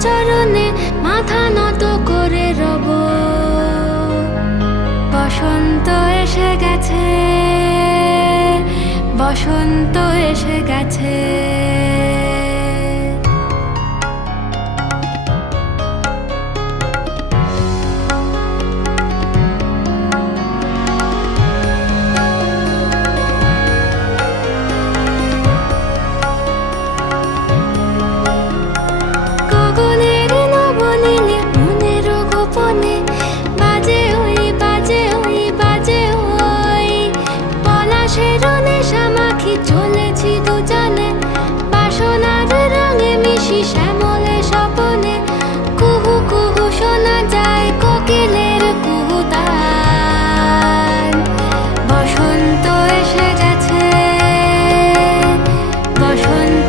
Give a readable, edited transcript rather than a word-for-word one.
চরণে মাথা নত করে রব। বসন্ত এসে গেছে, বসন্ত এসে গেছে।